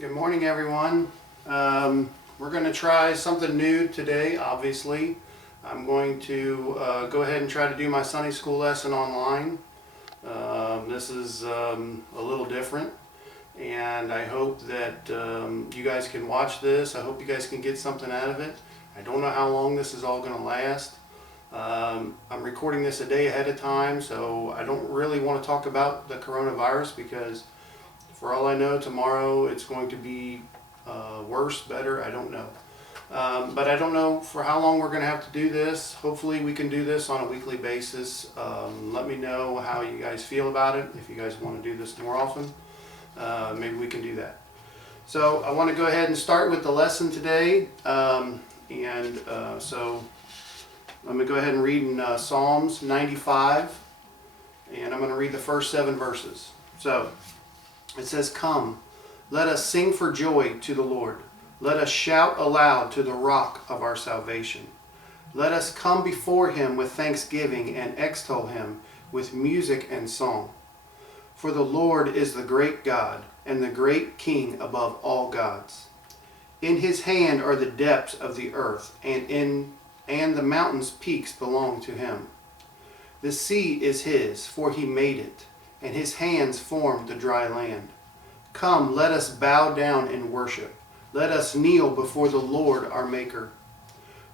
Good morning, everyone. We're going to try something new today, obviously. I'm going to go ahead and try to do my Sunday school lesson online. This is a little different, and I hope that you guys can watch this. I hope you guys can get something out of it. I don't know how long this is all going to last. I'm recording this a day ahead of time, so I don't really want to talk about the coronavirus because for all I know, tomorrow it's going to be worse, better, I don't know. But I don't know for how long we're going to have to do this. Hopefully we can do this on a weekly basis. Let me know how you guys feel about it. If you guys want to do this more often, maybe we can do that. So I want to go ahead and start with the lesson today. So I'm going to go ahead and read in Psalms 95, and I'm going to read the first 7 verses. So it says, "Come, let us sing for joy to the Lord. Let us shout aloud to the rock of our salvation. Let us come before him with thanksgiving and extol him with music and song. For the Lord is the great God and the great King above all gods. In his hand are the depths of the earth, and the mountains' peaks belong to him. The sea is his, for he made it, and his hands formed the dry land. Come, let us bow down and worship. Let us kneel before the Lord our Maker.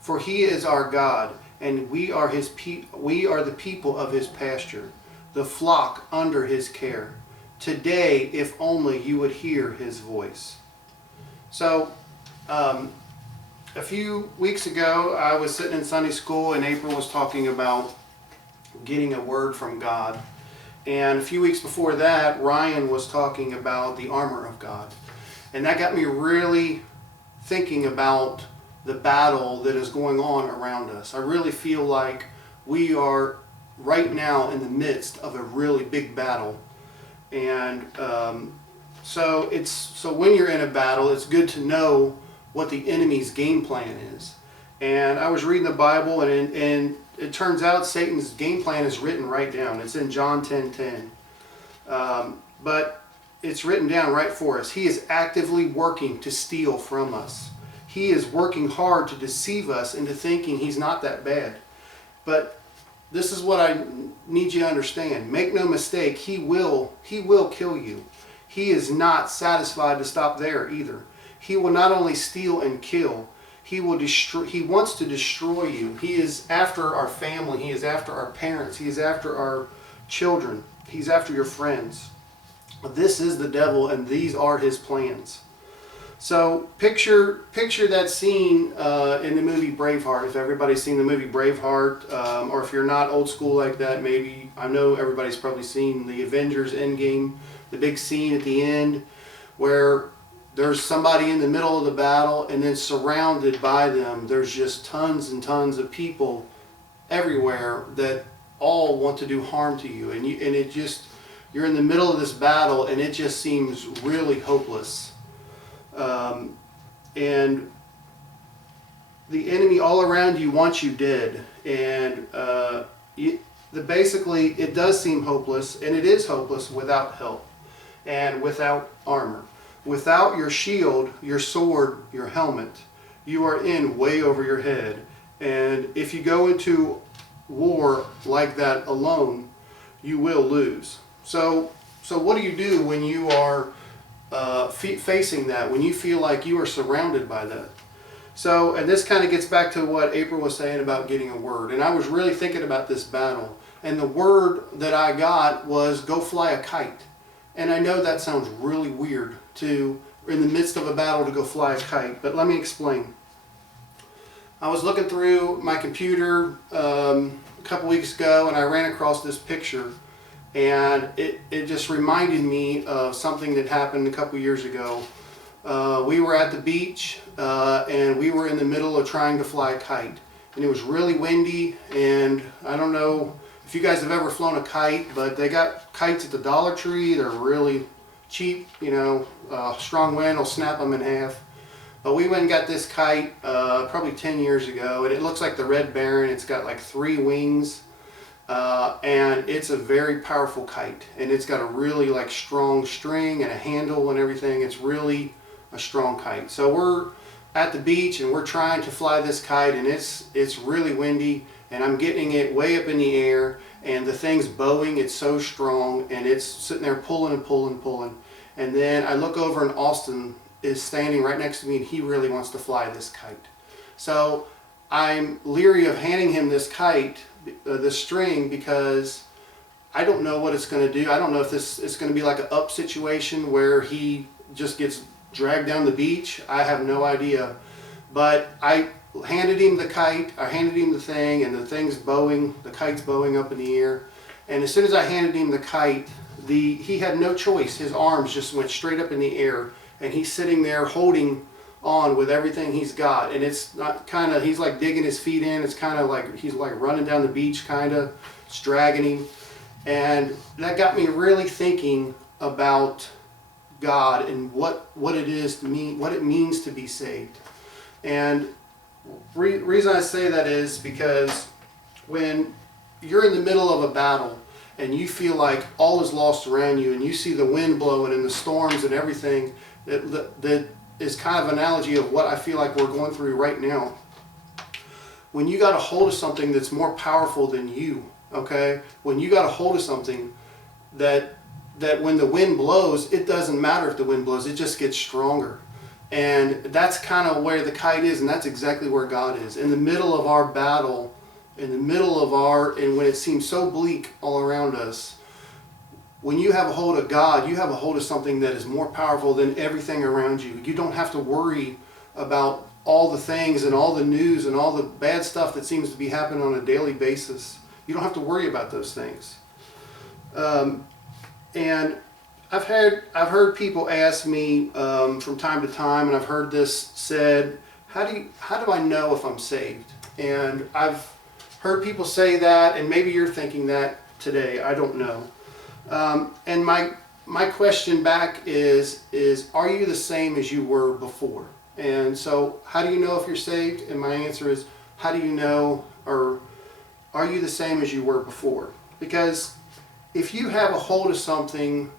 For he is our God, and we are the people of his pasture, the flock under his care. Today, if only you would hear his voice." So, a few weeks ago, I was sitting in Sunday school, and April was talking about getting a word from God. And a few weeks before that, Ryan was talking about the armor of God. And that got me really thinking about the battle that is going on around us. I really feel like we are right now in the midst of a really big battle. And so when you're in a battle, it's good to know what the enemy's game plan is. And I was reading the Bible, and it turns out Satan's game plan is written right down. It's in John 10:10. But it's written down right for us. He is actively working to steal from us. He is working hard to deceive us into thinking he's not that bad. But this is what I need you to understand. Make no mistake, he will kill you. He is not satisfied to stop there either. He will not only steal and kill, he wants to destroy you. He is after our family. He is after our parents. He is after our children. He's after your friends. This is the devil, and these are his plans. So picture that scene in the movie Braveheart. If everybody's seen the movie Braveheart, or if you're not old school like that, maybe, I know everybody's probably seen the Avengers Endgame, the big scene at the end where there's somebody in the middle of the battle, and then surrounded by them, there's just tons and tons of people everywhere that all want to do harm to you. And you're in the middle of this battle, and it just seems really hopeless. And the enemy all around you wants you dead. And basically, it does seem hopeless, and it is hopeless without help and without armor. Without your shield, your sword, your helmet, you are in way over your head. And if you go into war like that alone, you will lose. So what do you do when you are facing that, when you feel like you are surrounded by that? So, and this kind of gets back to what April was saying about getting a word. And I was really thinking about this battle. And the word that I got was, go fly a kite. And I know that sounds really weird in the midst of a battle, to go fly a kite, but let me explain. I was looking through my computer a couple weeks ago, and I ran across this picture, and it just reminded me of something that happened a couple years ago. We were at the beach, and we were in the middle of trying to fly a kite, and it was really windy. And I don't know if you guys have ever flown a kite, but they got kites at the Dollar Tree. They're really cheap, strong wind will snap them in half. But we went and got this kite probably 10 years ago, and it looks like the Red Baron. It's got like 3 wings, and it's a very powerful kite, and it's got a really strong string and a handle and everything. It's really a strong kite. So we're at the beach and we're trying to fly this kite, and it's really windy, and I'm getting it way up in the air, and the thing's bowing. It's so strong, and it's sitting there pulling and pulling and pulling. And then I look over, and Austin is standing right next to me, and he really wants to fly this kite. So I'm leery of handing him this kite, this string, because I don't know what it's going to do. I don't know if this is going to be like an up situation where he just gets dragged down the beach. I have no idea. But I handed him the kite. I handed him the thing, and the thing's bowing. The kite's bowing up in the air. And as soon as I handed him the kite, he had no choice. His arms just went straight up in the air, and he's sitting there holding on with everything he's got. And it's not he's like digging his feet in. It's kind of like he's like running down the beach, kind of. It's dragging him. And that got me really thinking about God and what it is to me, what it means to be saved. And reason I say that is because when you're in the middle of a battle and you feel like all is lost around you, and you see the wind blowing and the storms and everything, that is kind of an analogy of what I feel like we're going through right now. When you got a hold of something that's more powerful than you, okay? When you got a hold of something that when the wind blows, it doesn't matter if the wind blows, it just gets stronger. And that's kind of where the kite is, and that's exactly where God is. In the middle of our battle, in the middle of and when it seems so bleak all around us, when you have a hold of God, you have a hold of something that is more powerful than everything around you. You don't have to worry about all the things and all the news and all the bad stuff that seems to be happening on a daily basis. You don't have to worry about those things. And I've heard people ask me from time to time, and I've heard this said, how do I know if I'm saved? And I've heard people say that, and maybe you're thinking that today. I don't know. And my question back is are you the same as you were before? And so how do you know if you're saved? And my answer is, how do you know, or are you the same as you were before? Because if you have a hold of something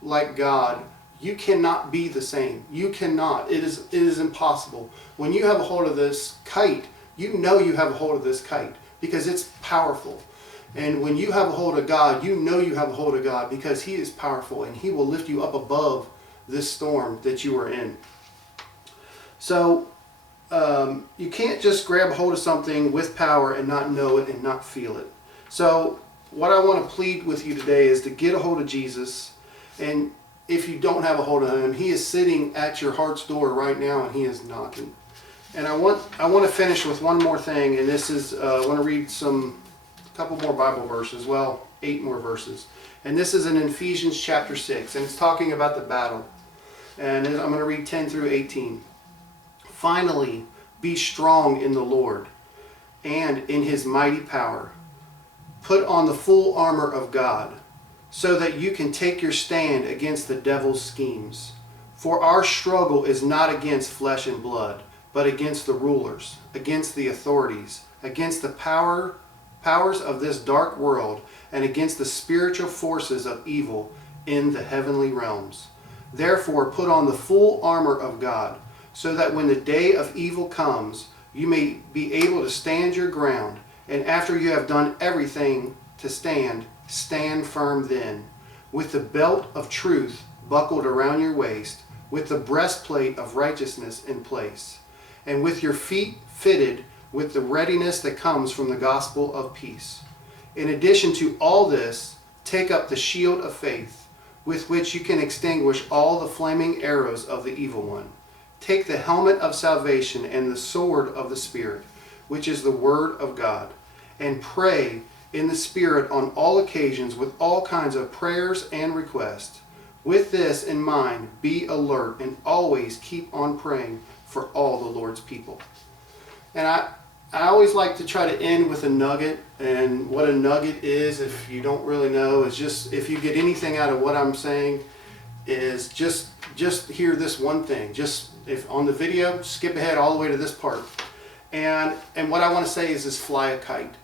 like God, you cannot be the same. You cannot. It is impossible. When you have a hold of this kite, you know you have a hold of this kite because it's powerful. And when you have a hold of God, you know you have a hold of God because He is powerful, and He will lift you up above this storm that you are in. So you can't just grab a hold of something with power and not know it and not feel it. So what I want to plead with you today is to get a hold of Jesus. And if you don't have a hold of Him, He is sitting at your heart's door right now, and He is knocking. And I want to finish with one more thing, and this is I want to read a couple more Bible verses. Well, 8 more verses. And this is in Ephesians chapter 6, and it's talking about the battle. And I'm going to read 10 through 18. Finally, be strong in the Lord and in His mighty power. Put on the full armor of God, so that you can take your stand against the devil's schemes. For our struggle is not against flesh and blood, but against the rulers, against the authorities, against the powers of this dark world, and against the spiritual forces of evil in the heavenly realms. Therefore, put on the full armor of God, so that when the day of evil comes, you may be able to stand your ground, and after you have done everything to stand firm then, with the belt of truth buckled around your waist, with the breastplate of righteousness in place, and with your feet fitted with the readiness that comes from the gospel of peace. In addition to all this, take up the shield of faith, with which you can extinguish all the flaming arrows of the evil one. Take the helmet of salvation and the sword of the Spirit, which is the word of God, and pray in the Spirit on all occasions with all kinds of prayers and requests. With this in mind, be alert and always keep on praying for all the Lord's people. And I always like to try to end with a nugget. And what a nugget is, if you don't really know, is just, if you get anything out of what I'm saying, is just hear this one thing. Just, if on the video, skip ahead all the way to this part. And what I want to say is fly a kite.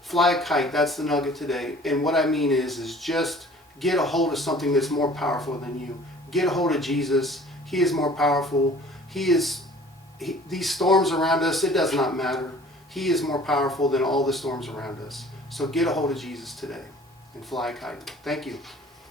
Fly a kite, that's the nugget today. And what I mean is just get a hold of something that's more powerful than you. Get a hold of Jesus. He is more powerful. These storms around us, it does not matter. He is more powerful than all the storms around us. So get a hold of Jesus today and fly a kite. Thank you.